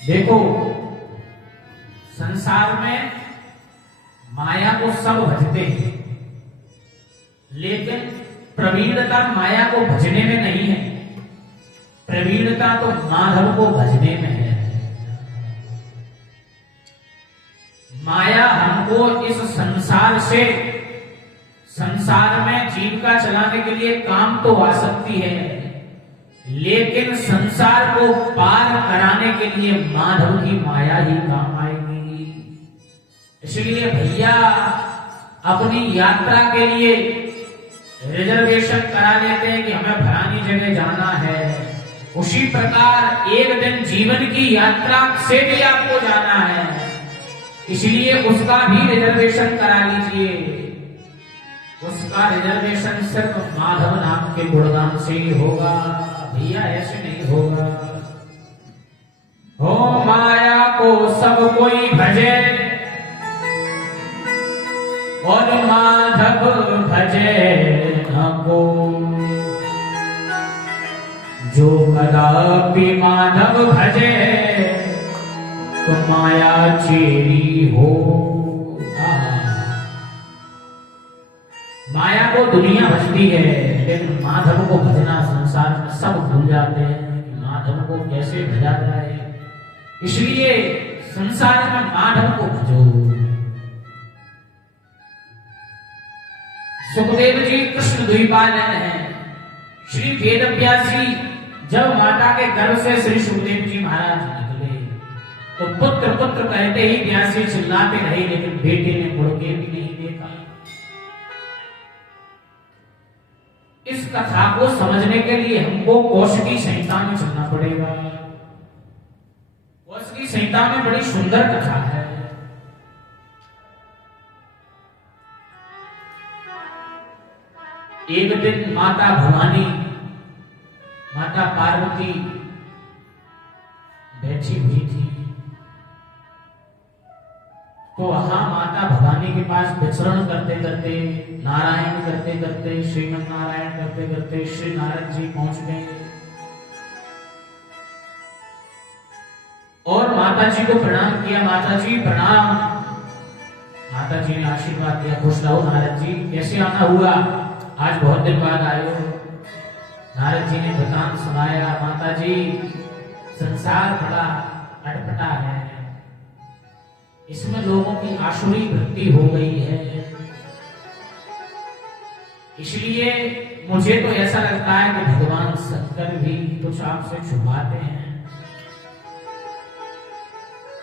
देखो, संसार में माया को सब भजते हैं, लेकिन प्रवीणता माया को भजने में नहीं है। प्रवीणता तो माधव को भजने में है। माया हमको इस संसार में जीविका चलाने के लिए काम तो आ सकती है, लेकिन संसार को पार कराने के लिए माधव की माया ही काम आएगी। इसलिए भैया अपनी यात्रा के लिए रिजर्वेशन करा लेते हैं कि हमें फलानी जगह जाना है। उसी प्रकार एक दिन जीवन की यात्रा से भी आपको जाना है, इसलिए उसका भी रिजर्वेशन करा लीजिए। उसका रिजर्वेशन सिर्फ माधव नाम के गुणगान से ही होगा, भैया ऐसे नहीं होगा। हो माया को सब कोई भजे और माधव भजे न को, जो कदापि माधव भजे तो माया चेरी हो। माया को दुनिया भजती है, लेकिन माधव को भजना संसार में सब भूल जाते हैं कि माधव को कैसे भजा जाए। इसलिए संसार में माधव को भजो। सुखदेव जी कृष्ण द्वैपायन हैं। श्री वेदव्यास जी जब माता के गर्भ से श्री सुखदेव जी महाराज निकले तो पुत्र पुत्र कहते ही व्यास जी चिल्लाते रहे, लेकिन बेटे ने मुड़ के भी नहीं देखा। इस कथा को समझने के लिए हमको कौशिकी संहिता में चलना पड़ेगा। कौशिकी संहिता में बड़ी सुंदर कथा है। एक दिन माता भवानी, माता पार्वती बैठी हुई थी, तो वहां माता भवानी के पास विचरण करते करते, नारायण करते करते, श्रीमन नारायण करते करते श्री नारद जी पहुंच गए और माता जी को प्रणाम किया। माता जी प्रणाम। माता जी ने आशीर्वाद दिया, खुश रहो नारद जी, कैसे आना हुआ, आज बहुत दिन बाद आए हो। नारद जी ने वृतांत सुनाया। माता जी, संसार बड़ा अटपटा है, इसमें लोगों की आसुरी वृत्ति हो गई है, इसलिए मुझे तो ऐसा लगता है कि भगवान शंकर भी कुछ आपसे छुपाते हैं।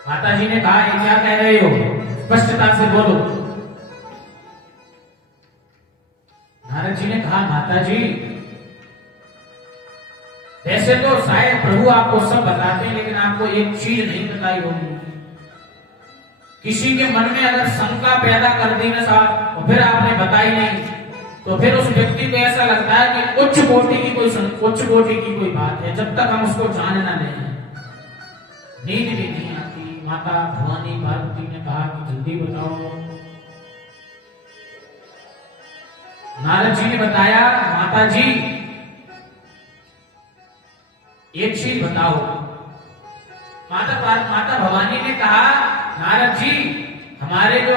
माता जी ने कहा, ये क्या कह रहे हो, स्पष्टता से बोलो। नारद जी ने कहा, माता जी वैसे तो शायद प्रभु आपको सब बताते हैं, लेकिन आपको एक चीज नहीं बताई होगी। किसी के मन में अगर शंका पैदा कर दी ना साहब, और फिर आपने बताई नहीं, तो फिर उस व्यक्ति को ऐसा लगता है कि उच्च कोटि की कोई बात है, जब तक हम उसको जानना नहीं, नींद भी नहीं आती। माता भवानी पार्वती ने कहा कि जल्दी बताओ। नारद जी ने बताया, माता जी एक चीज बताओ। माता भवानी ने कहा, नारद जी हमारे जो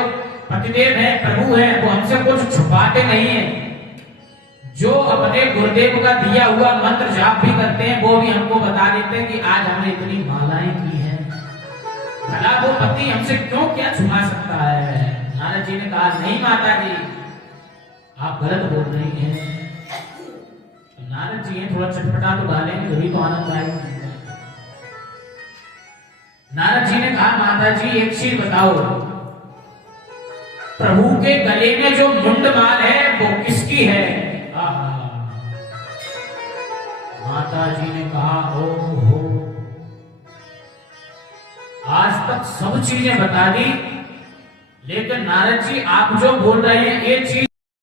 पतिदेव हैं, प्रभु हैं, वो हमसे कुछ छुपाते नहीं हैं। जो अपने गुरुदेव का दिया हुआ मंत्र जाप भी करते हैं, वो भी हमको बता देते हैं कि आज हमने इतनी मालाएं की हैं। भला वो पति हमसे क्यों क्या छुपा सकता है। नारद जी ने कहा, नहीं माता जी, आप गलत बोल रही हैं। नारद जी हैं, थोड़ा चटपटा तो डालेंगे, तभी तो आनंद आएगा। नारद जी ने कहा, माता जी एक चीज बताओ, प्रभु के गले में जो मुंडमाल है वो किसकी है। माता जी ने कहा, ओ हो, आज तक सब चीजें बता दी, लेकिन नारद जी आप जो बोल रहे हैं ये चीज